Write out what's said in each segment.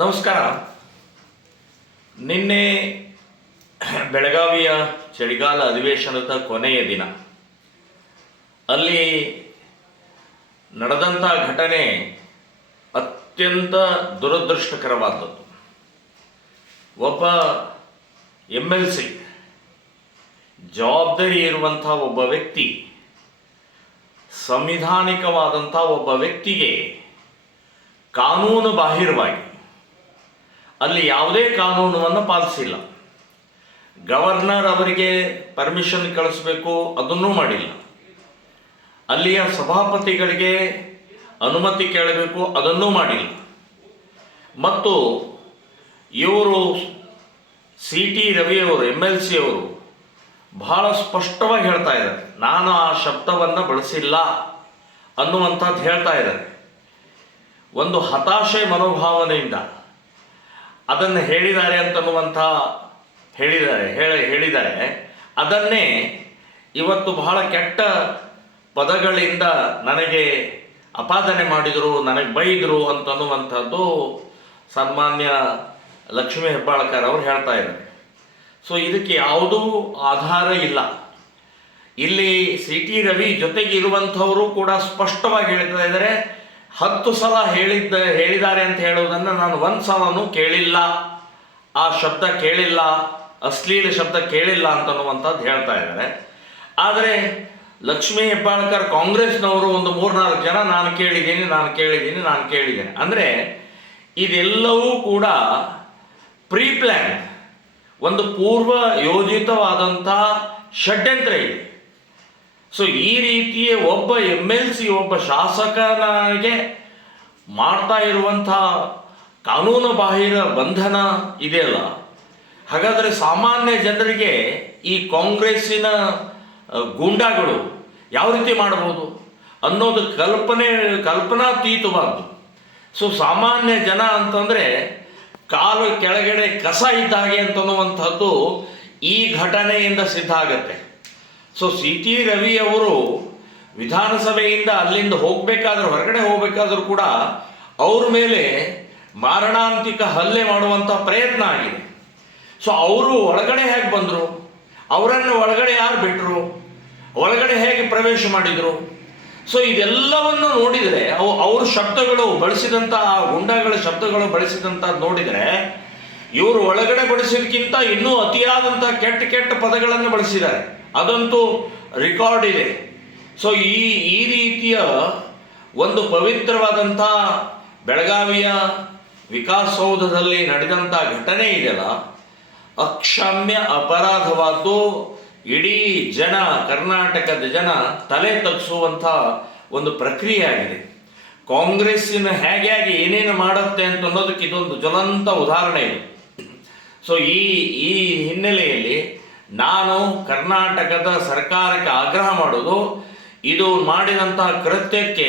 ನಮಸ್ಕಾರ. ನಿನ್ನೆ ಬೆಳಗಾವಿಯ ಚಳಿಗಾಲ ಅಧಿವೇಶನದ ಕೊನೆಯ ದಿನ. ಅಲ್ಲಿ ನಡೆದಂಥ ಘಟನೆ ಅತ್ಯಂತ ದುರದೃಷ್ಟಕರವಾದದ್ದು. ಒಬ್ಬ MLC, ಜವಾಬ್ದಾರಿ ಇರುವಂಥ ಒಬ್ಬ ವ್ಯಕ್ತಿ, ಸಂವಿಧಾನಿಕವಾದಂಥ ಒಬ್ಬ ವ್ಯಕ್ತಿಗೆ ಕಾನೂನು ಬಾಹಿರವಾಗಿ, ಅಲ್ಲಿ ಯಾವುದೇ ಕಾನೂನನ್ನು ಪಾಲಿಸಿಲ್ಲ. ಗವರ್ನರ್ ಅವರಿಗೆ ಪರ್ಮಿಷನ್ ಕಳಿಸ್ಬೇಕು, ಅದನ್ನೂ ಮಾಡಿಲ್ಲ. ಅಲ್ಲಿಯ ಸಭಾಪತಿಗಳಿಗೆ ಅನುಮತಿ ಕೇಳಬೇಕು, ಅದನ್ನೂ ಮಾಡಿಲ್ಲ. ಮತ್ತು ಇವರು CT ರವಿಯವರು MLC ಅವರು ಬಹಳ ಸ್ಪಷ್ಟವಾಗಿ ಹೇಳ್ತಾ ಇದ್ದಾರೆ, ನಾನು ಆ ಶಬ್ದವನ್ನು ಬಳಸಿಲ್ಲ ಅನ್ನುವಂಥದ್ದು ಹೇಳ್ತಾ ಇದ್ದಾರೆ. ಒಂದು ಹತಾಶೆ ಮನೋಭಾವನೆಯಿಂದ ಅದನ್ನು ಹೇಳಿದ್ದಾರೆ ಅಂತನ್ನುವಂಥ ಹೇಳಿದ್ದಾರೆ. ಅದನ್ನೇ ಇವತ್ತು ಬಹಳ ಕೆಟ್ಟ ಪದಗಳಿಂದ ನನಗೆ ಅಪಾದನೆ ಮಾಡಿದರು, ನನಗೆ ಬೈದರು ಅಂತನ್ನುವಂಥದ್ದು ಸನ್ಮಾನ್ಯ ಲಕ್ಷ್ಮೀ ಹೆಬ್ಬಾಳ್ಕರ್ ಅವರು ಹೇಳ್ತಾ ಇದ್ದಾರೆ. ಸೊ ಇದಕ್ಕೆ ಯಾವುದೂ ಆಧಾರ ಇಲ್ಲ. ಇಲ್ಲಿ CT ರವಿ ಜೊತೆಗೆ ಇರುವಂಥವರು ಕೂಡ ಸ್ಪಷ್ಟವಾಗಿ ಹೇಳ್ತಾ ಇದ್ದಾರೆ, 10 ಸಲ ಹೇಳಿದ್ದಾರೆ ಅಂತ ಹೇಳೋದನ್ನು ನಾನು 1 ಸಲನೂ ಕೇಳಿಲ್ಲ, ಆ ಶಬ್ದ ಕೇಳಿಲ್ಲ, ಅಶ್ಲೀಲ ಶಬ್ದ ಕೇಳಿಲ್ಲ ಅಂತನ್ನುವಂಥದ್ದು ಹೇಳ್ತಾ ಇದ್ದಾರೆ. ಆದರೆ ಲಕ್ಷ್ಮೀ ಹೆಬ್ಬಾಳ್ಕರ್ ಕಾಂಗ್ರೆಸ್ನವರು ಒಂದು 3-4 ಜನ ನಾನು ಕೇಳಿದ್ದೀನಿ ಅಂದರೆ ಇದೆಲ್ಲವೂ ಕೂಡ ಪ್ರೀ ಪ್ಲ್ಯಾನ್, ಒಂದು ಪೂರ್ವ ಯೋಜಿತವಾದಂಥ ಷಡ್ಯಂತ್ರ ಇದೆ. ಸೊ ಈ ರೀತಿಯ ಒಬ್ಬ MLC, ಒಬ್ಬ ಶಾಸಕನಿಗೆ ಮಾಡ್ತಾ ಇರುವಂಥ ಕಾನೂನು ಬಾಹಿರ ಬಂಧನ ಇದೆಯಲ್ಲ, ಹಾಗಾದರೆ ಸಾಮಾನ್ಯ ಜನರಿಗೆ ಈ ಕಾಂಗ್ರೆಸ್ಸಿನ ಗೂಂಡಾಗಳು ಯಾವ ರೀತಿ ಮಾಡಬಹುದು ಅನ್ನೋದು ಕಲ್ಪನಾತೀತವಾದ್ದು. ಸೊ ಸಾಮಾನ್ಯ ಜನ ಅಂತಂದರೆ ಕಾಲು ಕೆಳಗಡೆ ಕಸ ಇದ್ದ ಹಾಗೆ ಅಂತನ್ನುವಂಥದ್ದು ಈ ಘಟನೆಯಿಂದ ಸಿದ್ಧ ಆಗತ್ತೆ. ಸೊ CT ರವಿ ಅವರು ವಿಧಾನಸಭೆಯಿಂದ ಅಲ್ಲಿಂದ ಹೊರಗಡೆ ಹೋಗಬೇಕಾದ್ರೂ ಕೂಡ ಅವ್ರ ಮೇಲೆ ಮಾರಣಾಂತಿಕ ಹಲ್ಲೆ ಮಾಡುವಂಥ ಪ್ರಯತ್ನ ಆಗಿದೆ. ಸೊ ಅವರು ಒಳಗಡೆ ಹೇಗೆ ಬಂದರು, ಅವರನ್ನು ಒಳಗಡೆ ಯಾರು ಬಿಟ್ಟರು, ಒಳಗಡೆ ಹೇಗೆ ಪ್ರವೇಶ ಮಾಡಿದರು? ಸೊ ಇದೆಲ್ಲವನ್ನು ನೋಡಿದರೆ ಅವ್ರ ಶಬ್ದಗಳು ಬಳಸಿದಂಥ, ಆ ಗುಂಡಾಗಳ ಶಬ್ದಗಳು ಬಳಸಿದಂಥದ್ದು ನೋಡಿದರೆ ಇವರು ಒಳಗಡೆ ಬಳಸಿದಕ್ಕಿಂತ ಇನ್ನೂ ಅತಿಯಾದಂಥ ಕೆಟ್ಟ ಪದಗಳನ್ನು ಬಳಸಿದ್ದಾರೆ. ಅದಂತೂ ರೆಕಾರ್ಡ್ ಇದೆ. ಸೊ ಈ ರೀತಿಯ ಒಂದು ಪವಿತ್ರವಾದಂಥ ಬೆಳಗಾವಿಯ ವಿಕಾಸಸೌಧದಲ್ಲಿ ನಡೆದಂಥ ಘಟನೆ ಇದೆಯಲ್ಲ, ಅಕ್ಷಮ್ಯ ಅಪರಾಧವಾದ್ದು. ಇಡೀ ಕರ್ನಾಟಕದ ಜನ ತಲೆ ತಗ್ಗಿಸುವಂಥ ಒಂದು ಪ್ರಕ್ರಿಯೆ ಆಗಿದೆ. ಕಾಂಗ್ರೆಸ್ಸಿನ ಹೇಗೆ ಏನೇನು ಮಾಡುತ್ತೆ ಅಂತ ಅನ್ನೋದಕ್ಕೆ ಇದೊಂದು ಜ್ವಲಂತ ಉದಾಹರಣೆ ಇದೆ. ಸೊ ಈ ಹಿನ್ನೆಲೆಯಲ್ಲಿ ನಾನು ಕರ್ನಾಟಕದ ಸರ್ಕಾರಕ್ಕೆ ಆಗ್ರಹ ಮಾಡೋದು, ಇದು ಮಾಡಿದಂಥ ಕೃತ್ಯಕ್ಕೆ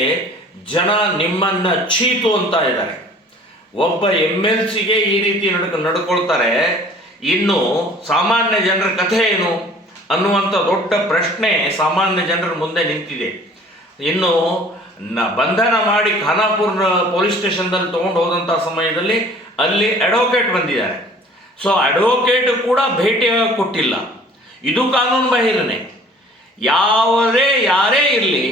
ಜನ ನಿಮ್ಮನ್ನು ಚೀತು ಅಂತ ಇದ್ದಾರೆ. ಒಬ್ಬ MLCಗೆ ಈ ರೀತಿ ನಡ್ಕೊಳ್ತಾರೆ, ಇನ್ನು ಸಾಮಾನ್ಯ ಜನರ ಕಥೆ ಏನು ಅನ್ನುವಂಥ ದೊಡ್ಡ ಪ್ರಶ್ನೆ ಸಾಮಾನ್ಯ ಜನರ ಮುಂದೆ ನಿಂತಿದೆ. ಇನ್ನು ಬಂಧನ ಮಾಡಿ ಖಾನಾಪುರ ಪೊಲೀಸ್ ಸ್ಟೇಷನ್ದಲ್ಲಿ ತೊಗೊಂಡು ಹೋದಂಥ ಸಮಯದಲ್ಲಿ ಅಲ್ಲಿ ಅಡ್ವೊಕೇಟ್ ಬಂದಿದ್ದಾರೆ. ಸೊ ಅಡ್ವೊಕೇಟ್ ಕೂಡ ಭೇಟಿ ಕೊಟ್ಟಿಲ್ಲ. ಇದು ಕಾನೂನು ಬಾಹಿರನೇ. ಯಾರೇ ಇರಲಿ,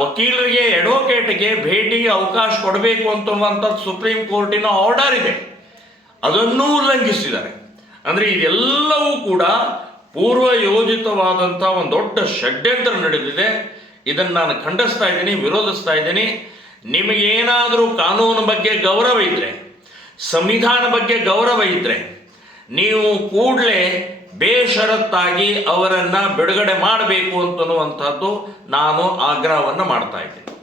ವಕೀಲರಿಗೆ, ಅಡ್ವೊಕೇಟ್ಗೆ ಭೇಟಿಗೆ ಅವಕಾಶ ಕೊಡಬೇಕು ಅಂತುವಂಥದ್ದು ಸುಪ್ರೀಂ ಕೋರ್ಟಿನ ಆರ್ಡರ್ ಇದೆ, ಅದನ್ನೂ ಉಲ್ಲಂಘಿಸಿದ್ದಾರೆ. ಅಂದರೆ ಇದೆಲ್ಲವೂ ಕೂಡ ಪೂರ್ವ ಯೋಜಿತವಾದಂಥ ಒಂದು ದೊಡ್ಡ ಷಡ್ಯಂತ್ರ ನಡೆದಿದೆ. ಇದನ್ನು ನಾನು ಖಂಡಿಸ್ತಾ ಇದ್ದೀನಿ, ವಿರೋಧಿಸ್ತಾ ಇದ್ದೀನಿ. ನಿಮಗೇನಾದರೂ ಕಾನೂನು ಬಗ್ಗೆ ಗೌರವ ಇದ್ದರೆ, ಸಂವಿಧಾನ ಬಗ್ಗೆ ಗೌರವ ಇದ್ದರೆ, ನೀವು ಕೂಡಲೇ ಬೇಷರತ್ತಾಗಿ ಅವರನ್ನು ಬಿಡುಗಡೆ ಮಾಡಬೇಕು ಅಂತನ್ನುವಂಥದ್ದು ನಾನು ಆಗ್ರಹವನ್ನು ಮಾಡ್ತಾ ಇದ್ದೀನಿ.